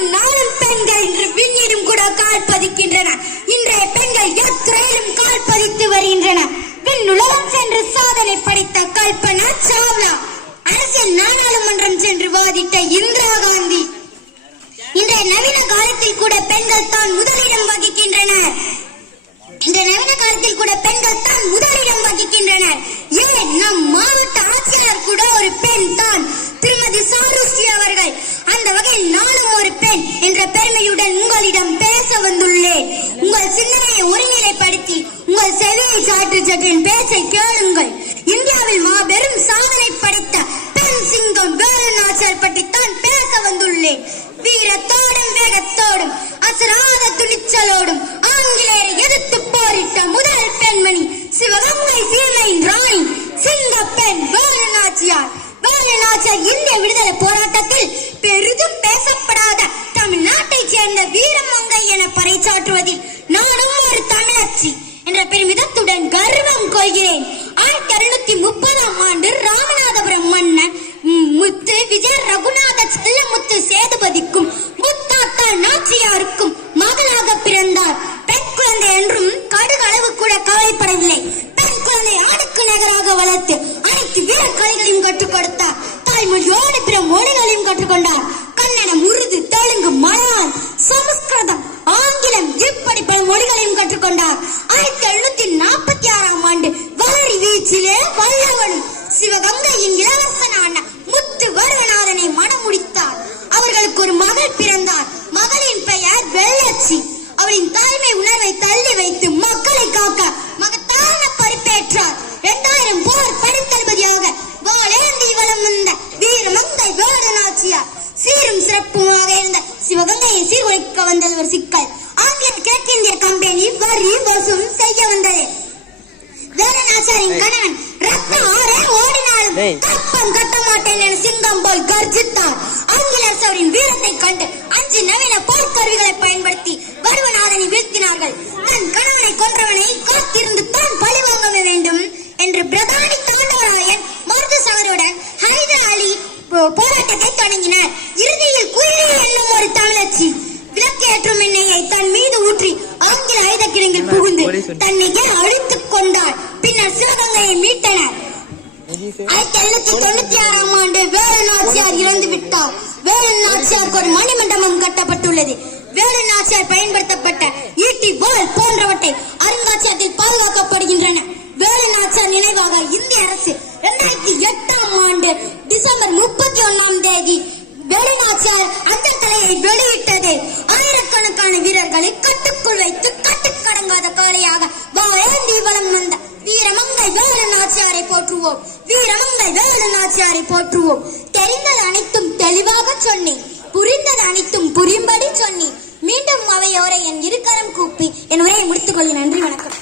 வானம் நாளும் பெண்கள் இன்று விண்ணிலும் கூட கால் பதிக்கின்றன. இன்றைய பெண்கள் யாத்திரையிலும் கால் பதித்து வருகின்றன. விண்ணுலகம் சென்று சாதனை படைத்த கல்பனா சாவ்லா அரசியல் நாடாளுமன்றம் சென்று வாதிட்ட இந்திரா காந்தி. இன்றைய நவீன காலத்தில் கூட பெண்கள் தான் முதலிடம் வகிக்கின்றனர். இன்றைய நவீன காலத்தில் கூட பெண்கள் தான் முதலிடம் வகிக்கின்றனர். ஏன்? நம் மாவட்ட ஆட்சியாளர் கூட ஒரு பெண் தான். திருமதி சாருஸ்ரீ அவர்கள் அந்த வகையில் நானும் ஒரு பெண் என்ற பெருமையுடன் உங்களிடம் பேச வந்துள்ளேன். உங்கள் சிந்தனையை ஒருநிலைப்படுத்தி உங்கள் செவியை சாற்று சற்றின் பேச்சை கேளுங்கள். இந்தியாவில் மாபெரும் சாதனை படைத்த பெண் சிங்கம் வேலுநாச்சல் பற்றி தான் பேச வந்துள்ளேன். வீரத்தோடும் வேகத்தோடும் அசராத துணிச்சலோடும் ஆங்கிலேயரை எதிர்த்து போரிட்ட முதல் பெண்மணி சிவகங்கை சீமையின் ராணி சிங்க பெண் வேலுநாச்சியார். வேலுநாச்சியார் இந்திய விடுதலை போராட்டத்தில் பெரிதும் பேசப்படாத தமிழ்நாட்டை சேர்ந்த வீரமங்கை என பறைச்சாற்றுவதில் நானும் ஒரு தமிழச்சி என்ற பெருமிதத்துடன் கர்வம் கொள்கிறேன். ஆயிரத்தி அறுநூத்தி முப்பதாம் ஆண்டு ராமநாதபுரம் மன்னன் முத்து விஜய ரகுநாத செல்லமுத்து சேதுபதிக்கும் முத்தாத்தா நாச்சியாருக்கும் மகளாக பிறந்தார். பெண் குழந்தை என்றும் கடுகளவு கூட கவலைப்படவில்லை. பெண் குழந்தை ஆடுக்கு நகராக வளர்த்து அனைத்து வீரக்கலைகளையும் கற்றுக் கொடுத்தார். தாய்மொழியோடு பிற மொழிகள் கற்றுக்கொண்டார் கன்னடம் உருது தெலுங்கு மலையாளம் சமஸ்கிருதம் ஆங்கிலம் இப்படி பல மொழிகளையும் கற்றுக்கொண்டார். சிறப்புமாக இருந்த சிவகங்கையை சீர்குலைக்க வந்தது ஒரு சிக்கல். ஆங்கில கிழக்கிந்திய கம்பெனி வரி வசூல் செய்ய வந்தது. வேலநாச்சாரின் கணவன் ரத்த ஆறே ஓடினாலும். கப்பம் கட்ட மாட்டேன் என சிங்கம் போல் கர்ஜித்தார் ஆங்கிலேயர் அவரின் வீரத்தை கண்டு அஞ்சு நவீன போர்க்கருவிகளை பயன்படுத்தி வருவநாதனை வீழ்த்தினார்கள். தன் கணவனை கொன்றவனை காத்திருந்து தான் பழி வாங்க வேண்டும் என்று பிரதானி தாண்டவராயன் மருதுசாகருடன் ஹைதர் அலி போ- கிடங்கில் புகுந்து தன்னையே அழித்துக் கொண்டார். பின்னர் சிவகங்கையை மீட்டனர். ஆயிரத்தி எழுநூத்தி தொண்ணூத்தி ஆறாம் ஆண்டு வேலு நாச்சியார் இறந்து விட்டார். வேலு நாச்சியாருக்கு ஒரு மணிமண்டபம் கட்டப்பட்டுள்ளது. வேலு நாச்சியார் பயன்படுத்தப்பட்ட ஈட்டி வாள் போன்றவற்றை அருங்காட்சியகத்தில் பாதுகாக்கப்படுகின்றன. வேலு நாச்சியார் நினைவாக இந்திய அரசு இரண்டாயிரத்தி எட்டாம் ஆண்டு டிசம்பர் முப்பத்தி ஒன்னாம் தேதி வேலுநாச்சியார் அந்த கலையை வெளியிட்டது. ஆயிரக்கணக்கான வீரர்களை கட்டுக்குள் நாச்சியாரை போற்றுவோம். வீரமங்கள் வேலு நாச்சியாரை போற்றுவோம். தெரிந்தது அனைத்தும் தெளிவாக சொன்னேன் புரிந்தது அனைத்தும் புரியும்படி சொன்னேன் மீண்டும் அவையோரை என் இருக்கரம் கூப்பி என் உரையை முடித்துக் கொள்ள நன்றி வணக்கம்.